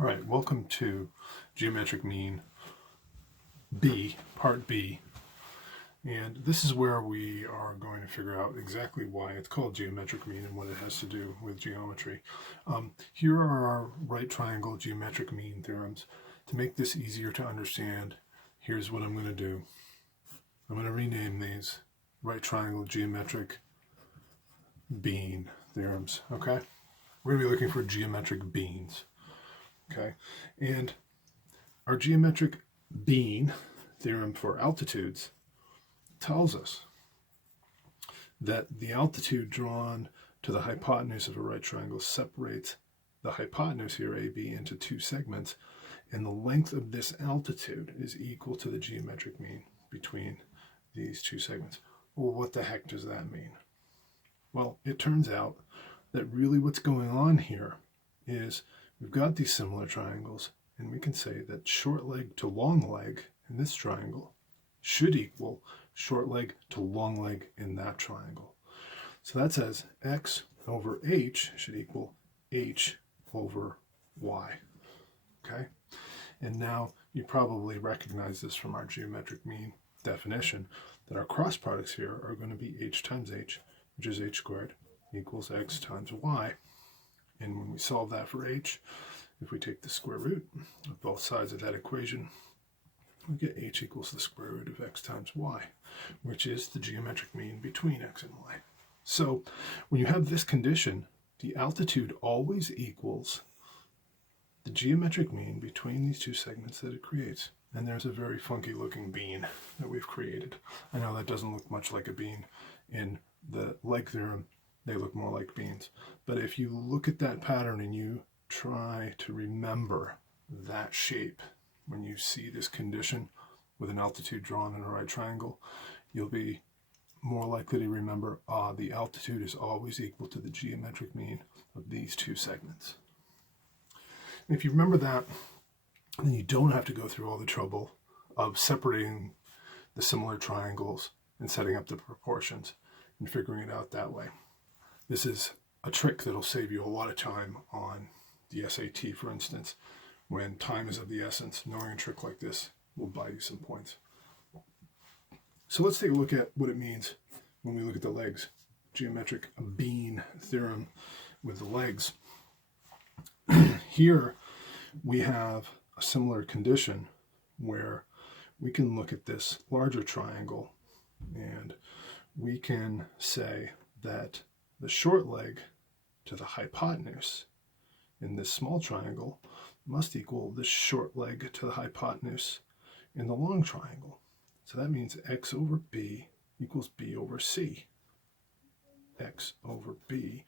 All right, welcome to Geometric Mean B, Part B. And this is where we are going to figure out exactly why it's called geometric mean and what it has to do with geometry. Here are our right triangle geometric mean theorems. To make this easier to understand, here's what I'm going to do. I'm going to rename these right triangle geometric bean theorems, okay? We're going to be looking for geometric beans. Okay, and our geometric bean theorem for altitudes tells us that the altitude drawn to the hypotenuse of a right triangle separates the hypotenuse here, AB, into two segments, and the length of this altitude is equal to the geometric mean between these two segments. Well, what the heck does that mean? Well, it turns out that really what's going on here is we've got these similar triangles, and we can say that short leg to long leg in this triangle should equal short leg to long leg in that triangle. So that says x over h should equal h over y. Okay? And now you probably recognize this from our geometric mean definition, that our cross products here are going to be h times h, which is h squared, equals x times y. And when we solve that for h, if we take the square root of both sides of that equation, we get h equals the square root of x times y, which is the geometric mean between x and y. So when you have this condition, the altitude always equals the geometric mean between these two segments that it creates. And there's a very funky looking bean that we've created. I know that doesn't look much like a bean in the leg theorem. They look more like beans. But if you look at that pattern and you try to remember that shape when you see this condition with an altitude drawn in a right triangle, you'll be more likely to remember, the altitude is always equal to the geometric mean of these two segments. And if you remember that, then you don't have to go through all the trouble of separating the similar triangles and setting up the proportions and figuring it out that way. This is a trick that'll save you a lot of time on the SAT, for instance. When time is of the essence, knowing a trick like this will buy you some points. So let's take a look at what it means when we look at the legs. Geometric bean theorem with the legs. Here we have a similar condition where we can look at this larger triangle and we can say that the short leg to the hypotenuse in this small triangle must equal the short leg to the hypotenuse in the long triangle. So that means x over b equals b over c. X over b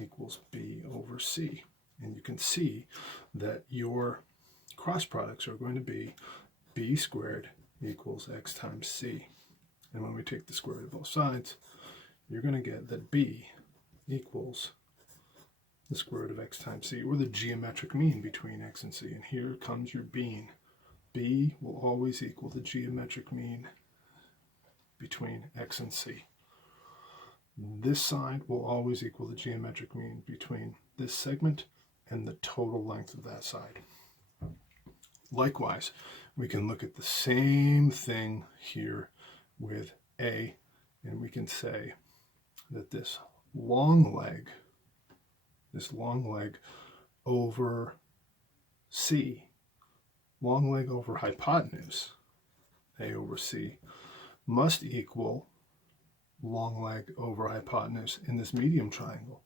equals b over c. And you can see that your cross products are going to be b squared equals x times c. And when we take the square root of both sides, you're going to get that b equals the square root of x times c, or the geometric mean between x and c. And here comes your bean. B will always equal the geometric mean between x and c. This side will always equal the geometric mean between this segment and the total length of that side. Likewise, we can look at the same thing here with A, and we can say that this long leg over C, long leg over hypotenuse, A over C, must equal long leg over hypotenuse in this medium triangle,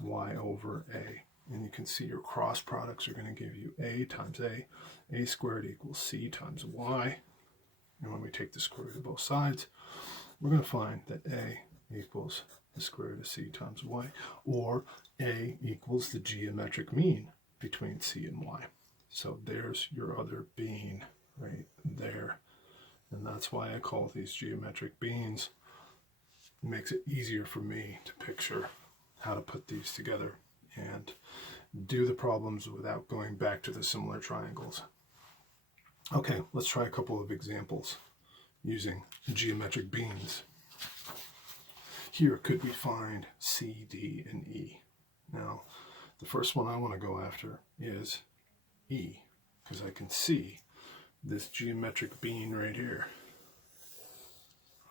Y over A. And you can see your cross products are going to give you A times A squared equals C times Y. And when we take the square root of both sides, we're going to find that A equals the square root of c times y, or A equals the geometric mean between c and y. So there's your other bean right there. And that's why I call these geometric beans. It makes it easier for me to picture how to put these together and do the problems without going back to the similar triangles. Okay, let's try a couple of examples using geometric beans. Here, could we find C, D, and E? Now, the first one I want to go after is E, because I can see this geometric being right here.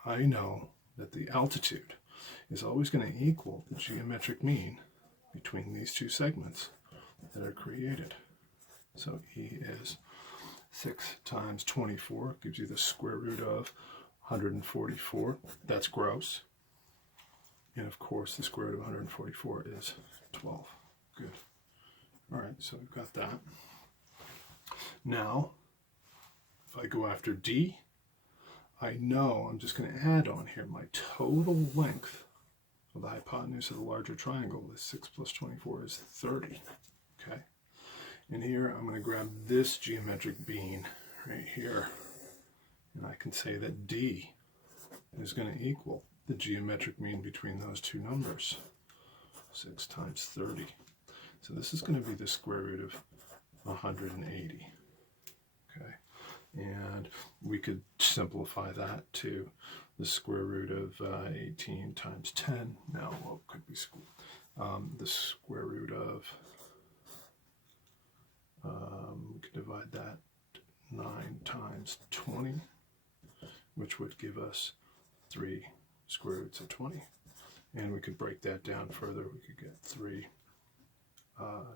I know that the altitude is always going to equal the geometric mean between these two segments that are created. So E is 6 times 24, gives you the square root of 144. That's gross. And of course, the square root of 144 is 12. Good. All right, so we've got that. Now, if I go after D, I know I'm just going to add on here my total length of the hypotenuse of the larger triangle. This 6 plus 24 is 30. Okay. And here I'm going to grab this geometric being right here, and I can say that D is going to equal the geometric mean between those two numbers, 6 times 30. So this is going to be the square root of 180. Okay, and we could simplify that to the square root of 18 times 10. Now, what could be the square root of, we could divide that 9 times 20, which would give us 3 square roots of 20. And we could break that down further. We could get 3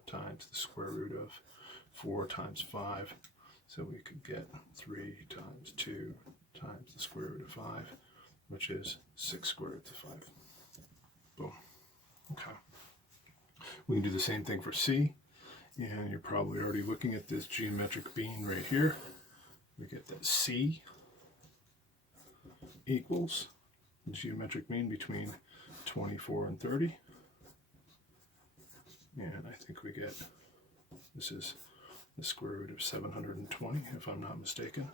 times the square root of 4 times 5. So we could get 3 times 2 times the square root of 5, which is 6 square roots of 5. Boom. Okay. We can do the same thing for C. And you're probably already looking at this geometric being right here. We get that C equals the geometric mean between 24 and 30. And I think we get, this is the square root of 720, if I'm not mistaken.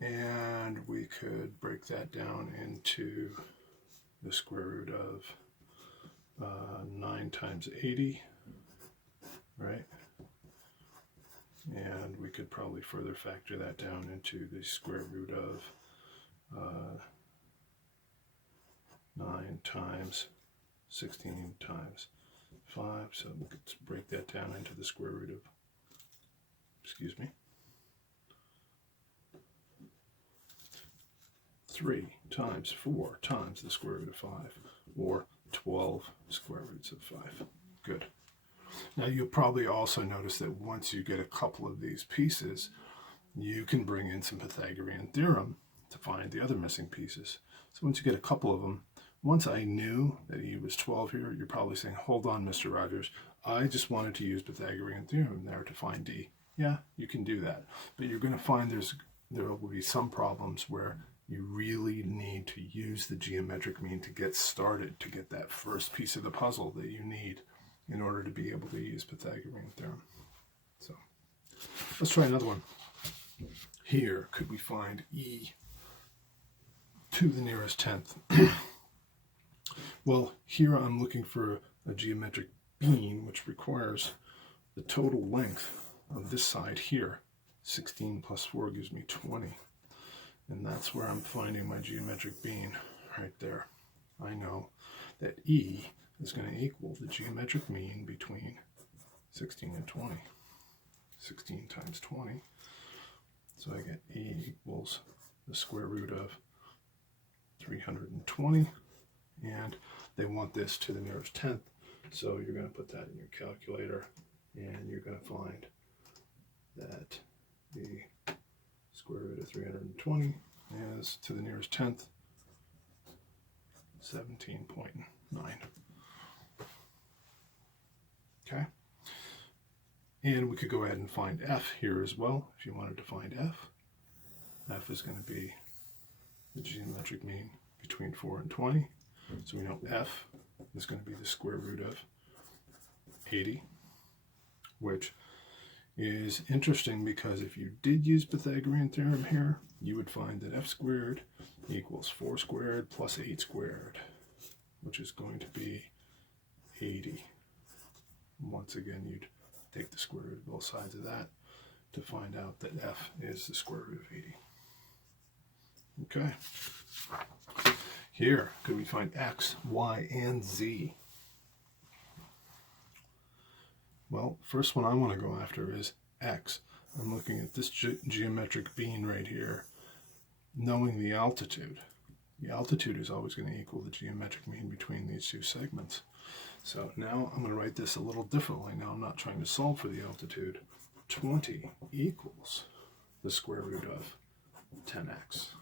And we could break that down into the square root of 9 times 80, right? And we could probably further factor that down into the square root of 9 times 16 times 5. So we could break that down into the square root of, 3 times 4 times the square root of 5, or 12 square roots of 5. Good. Now you'll probably also notice that once you get a couple of these pieces, you can bring in some Pythagorean theorem to find the other missing pieces. So once you get a couple of them, once I knew that E was 12 here, you're probably saying, hold on, Mr. Rogers, I just wanted to use Pythagorean theorem there to find D. Yeah, you can do that. But you're going to find there will be some problems where you really need to use the geometric mean to get started, to get that first piece of the puzzle that you need in order to be able to use Pythagorean theorem. So let's try another one. Here, could we find E to the nearest tenth? Well, here I'm looking for a geometric being, which requires the total length of this side here. 16 plus 4 gives me 20. And that's where I'm finding my geometric being, right there. I know that E is going to equal the geometric mean between 16 and 20. 16 times 20. So I get E equals the square root of 320. And they want this to the nearest tenth. So you're going to put that in your calculator, and you're going to find that the square root of 320 is to the nearest tenth 17.9. Okay. And we could go ahead and find F here as well. If you wanted to find F, F is going to be the geometric mean between 4 and 20. So we know F is going to be the square root of 80, which is interesting because if you did use Pythagorean theorem here, you would find that F squared equals 4 squared plus 8 squared, which is going to be 80. Once again, you'd take the square root of both sides of that to find out that F is the square root of 80. Okay. Here, could we find X, Y, and Z? Well, first one I want to go after is x. I'm looking at this geometric mean right here, knowing the altitude. The altitude is always going to equal the geometric mean between these two segments. So now I'm going to write this a little differently. Now I'm not trying to solve for the altitude. 20 equals the square root of 10x.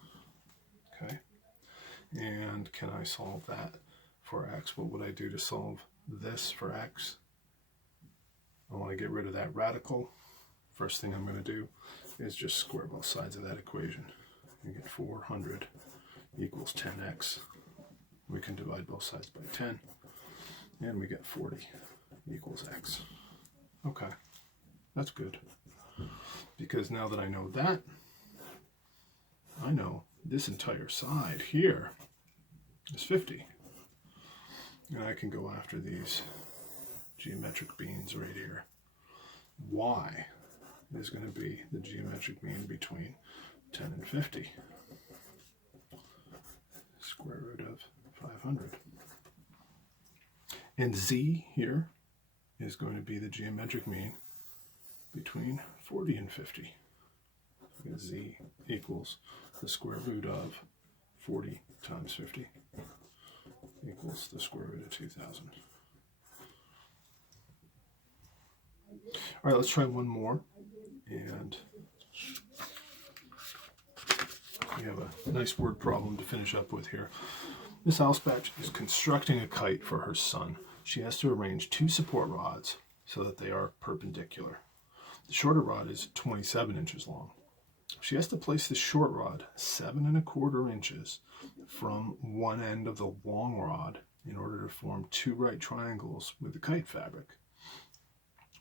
Okay? And can I solve that for x? What would I do to solve this for x? I want to get rid of that radical. First thing I'm going to do is just square both sides of that equation. You get 400 equals 10x. We can divide both sides by 10, and we get 40 equals x. Okay, that's good. Because now that I know that, I know this entire side here is 50. And I can go after these geometric means right here. Y is going to be the geometric mean between 10 and 50. Square root of 500. And z here is going to be the geometric mean between 40 and 50. So z equals the square root of 40 times 50 equals the square root of 2000. All right, let's try one more. And we have a nice word problem to finish up with here. Miss Alspach is constructing a kite for her son. She has to arrange two support rods so that they are perpendicular. The shorter rod is 27 inches long. She has to place the short rod 7 1/4 inches from one end of the long rod in order to form two right triangles with the kite fabric.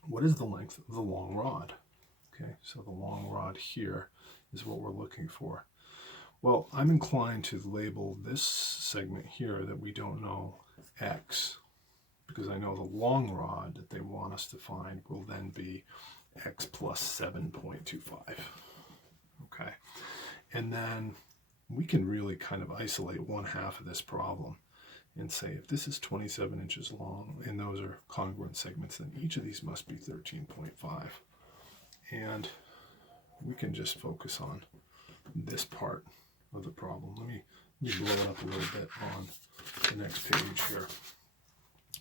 What is the length of the long rod? Okay, so the long rod here is what we're looking for. Well, I'm inclined to label this segment here that we don't know x, because I know the long rod that they want us to find will then be x plus 7.25. Okay, and then we can really kind of isolate one half of this problem and say if this is 27 inches long and those are congruent segments, then each of these must be 13.5. And we can just focus on this part of the problem. Let me blow it up a little bit on the next page here.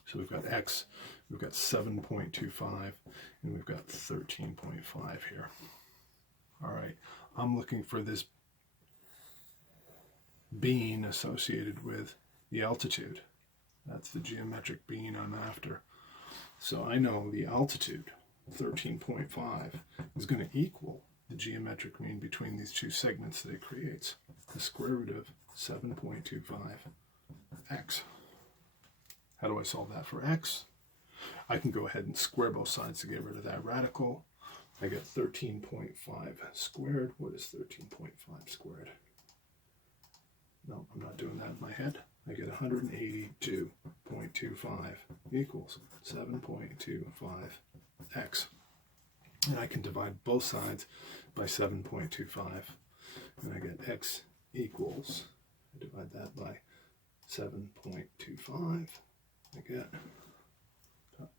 So we've got x, we've got 7.25, and we've got 13.5 here. All right, I'm looking for this being associated with the altitude. That's the geometric being I'm after. So I know the altitude, 13.5, is going to equal the geometric mean between these two segments that it creates, the square root of 7.25x. How do I solve that for x? I can go ahead and square both sides to get rid of that radical. I get 13.5 squared. What is 13.5 squared? No, I'm not doing that in my head. I get 182.25 equals 7.25x. And I can divide both sides by 7.25. And I get x equals, I divide that by 7.25. I get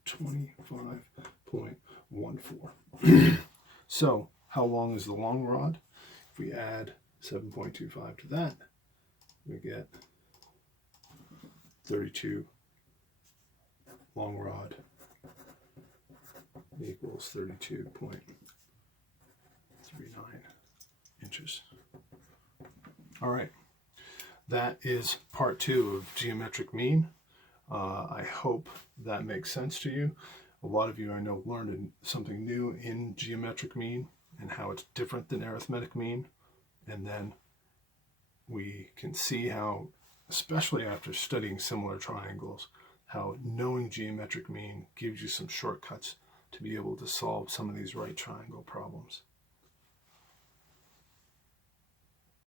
25.14. So how long is the long rod? If we add 7.25 to that, we get 32 long rod equals 32.39 inches. All right, that is part 2 of geometric mean. I hope that makes sense to you. A lot of you I know learned something new in geometric mean and how it's different than arithmetic mean. And then we can see how, especially after studying similar triangles, how knowing geometric mean gives you some shortcuts to be able to solve some of these right triangle problems.